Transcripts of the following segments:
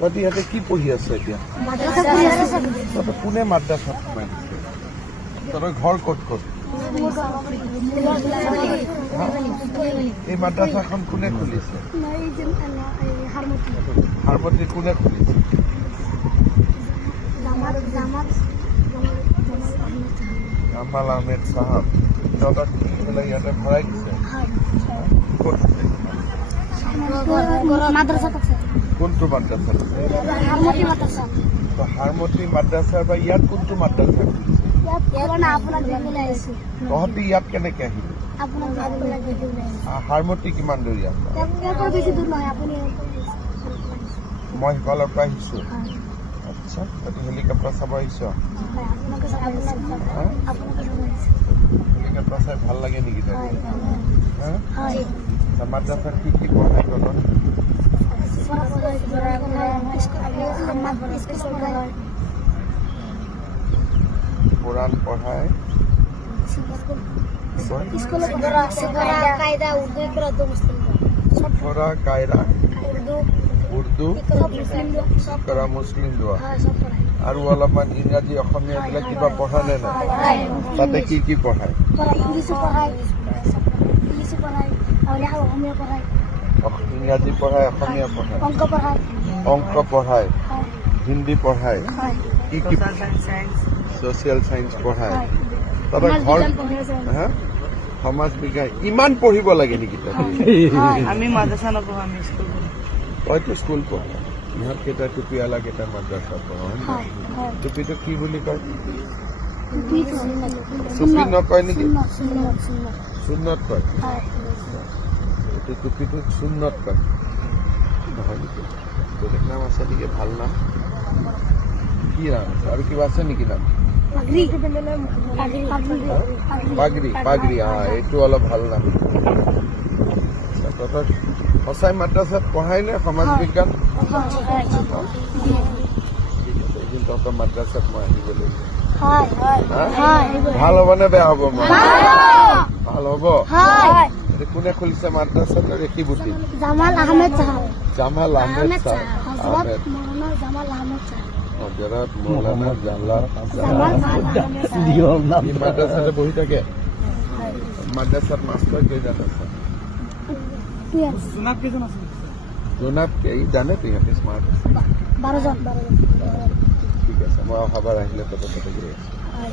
তহঁতি ইয়াতে কি পঢ়ি আছ এতিয়া তহঁতে কোনে মাদ্ৰাছাত সোমাই দিছে তহঁতৰ ঘৰ ক'ত ক'ত এই মাদ্ৰাছাখন কোনে খুলিছে সাৰমতী কোনে খুলিছে কামাল আহমেদ চাহাব পেলাই ইয়াতে ভৰাই দিছে ক'ত আছে? কোনটো মাদ্ৰাছাত আছে? তো মাদ্ৰাছাৰ পৰা ইয়াত কোনটো মাদ্ৰাছা? তহঁতি ইয়াত কেনেকে আহিলি? সাৰমতী কিমান দূৰ আপুনি মই সিফালৰ পৰা আহিছো। আচ্ছা তহঁতি হেলিকপ্টাৰ চাব আহিছ? হেলিকপ্টাৰ চাই ভাল লাগে নেকি তহঁতি হয় কি কি কায়দা উর্দু ইকরাত মুসলিম ছৰা কায়ৰা উর্দু? সব মুসলিম পড়ায় আৰু অলপমান ইংৰাজী অসমীয়া কিবা পঢ়া নে? তাতে কি কি পঢ়ায় পঢ়ায় ইংৰাজী পঢ়ায় অসমীয়া পঢ়ায় অংক পঢ়ায় অংক পঢ়ায় হিন্দী পঢ়ায় কি কি ছচিয়েল চায়েন্স পঢ়ায় তাৰপৰা ঘৰ হা সমাজ বিজ্ঞান ইমান পঢ়িব লাগে নেকি হয়তো স্কুল পঢ়ে ইহঁত কেইটা টুপিয়া লাগে মাদ্ৰাছা পঢ়া টুপিটো কি বুলি কয় চুপি নকয় নেকি চুন্নত কয় এইটো টুপিটো চুন্নত কয় নহয় নেকি? বেলেগ নাম আছে নেকি ভাল নাম। কি নাম? আছে আৰু কিবা আছে নেকি নাম? পাগৰি। পাগৰি। হা এইটো অলপ ভাল নাম। তহঁতৰ সঁচাই মাদ্ৰাছাত পঢ়াই নে সমাজ বিজ্ঞান? হয় ঠিক আছে এদিন তহঁতৰ মাদ্ৰাছাত মই আহিব। লাগিব ভাল হ'ব নে বেয়া হ'ব মই? ভাল হ'ব। হয় কোনে খুলিছে মাদ্ৰাছাটো ৰেখিবুদ্দিন জামাল আহমেদ সাহেব। জামাল আহমেদ হজরত আহমেদ। মৌলানা জামাল আহমেদ সাহেব। মৌলানা জালাল জামাল আহমেদ সাহেব। ই মাদ্ৰাছাতে বহি থাকে? মাদ্ৰাছাত মাষ্টৰ কেইজন আছে দুই আছে জোনাক কেইজন আছে? জোনাত এই জানে তো ইহঁতে স্মাৰ্ট আছে বারোজন বারোজন ঠিক আছে মই অহাবাৰ আহিলে আছোঁ হা? হয়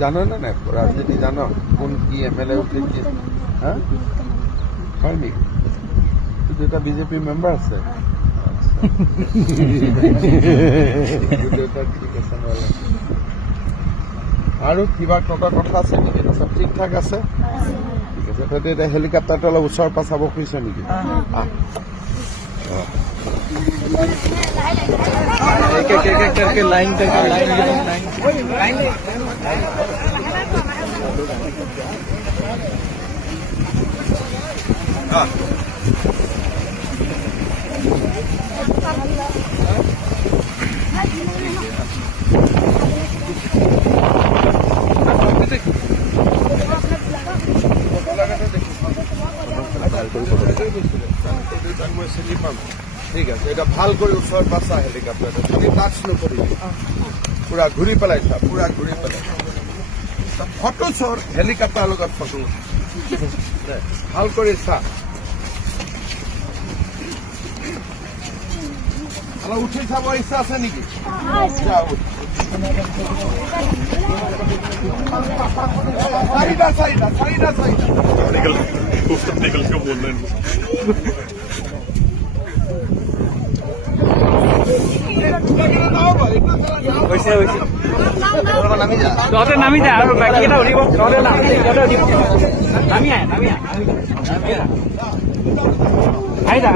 জানো না না রাজনীতি জানো কোন কি এম এল এ উঠে কি হ্যাঁ হয় তুই দেউতা বিজেপি মেম্বাৰ আছে আৰু কিবা কটা কথা আছে নেকি চব ঠিক ঠাক আছে ঠিক আছে তহঁতে এতিয়া হেলিকপ্টাৰটো অলপ ওচৰৰ পৰা চাব খুজিছ নেকি আহ एक ঠিক আছে এতিয়া ভালো কৰি ওচৰত পৰা চা হেলিকপ্টাৰটো খালি টাচ নকৰিবি। পুৰা ঘূৰি পেলাই চা পুৰা ঘূৰি পেলাই ফটো চৰ হেলিকপ্টাৰ লগত ফটো। ভালো কৰি চা উঠি চাব ইচ্ছা আছে নেকি। চাৰিটা চাৰিটা চাৰিটা চাৰিটা হৈছে নামি যা, আৰু বাকীকেইটা উঠিব। তহঁতে নামি তহঁতে উঠিব। নামি আহ নামি আহ আহি যা।